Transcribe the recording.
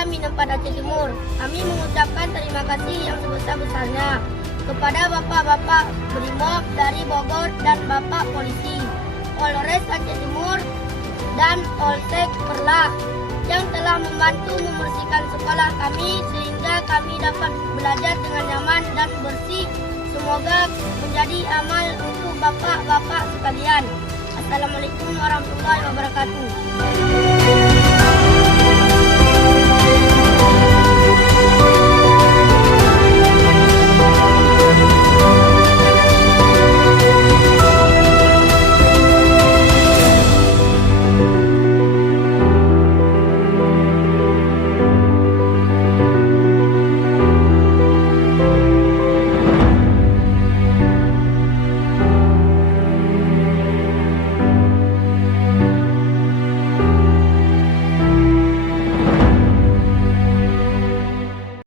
kami Minempad Aceh Timur. Kami mengucapkan terima kasih yang sebesar-besarnya kepada Bapak-Bapak Brimob dari Bogor dan Bapak Polisi, Polres Aceh Timur, dan Polsek Perlah yang telah membantu membersihkan sekolah kami sehingga kami dapat belajar dengan nyaman dan bersih. Semoga menjadi amal untuk Bapak-Bapak sekalian. Assalamualaikum warahmatullahi wabarakatuh.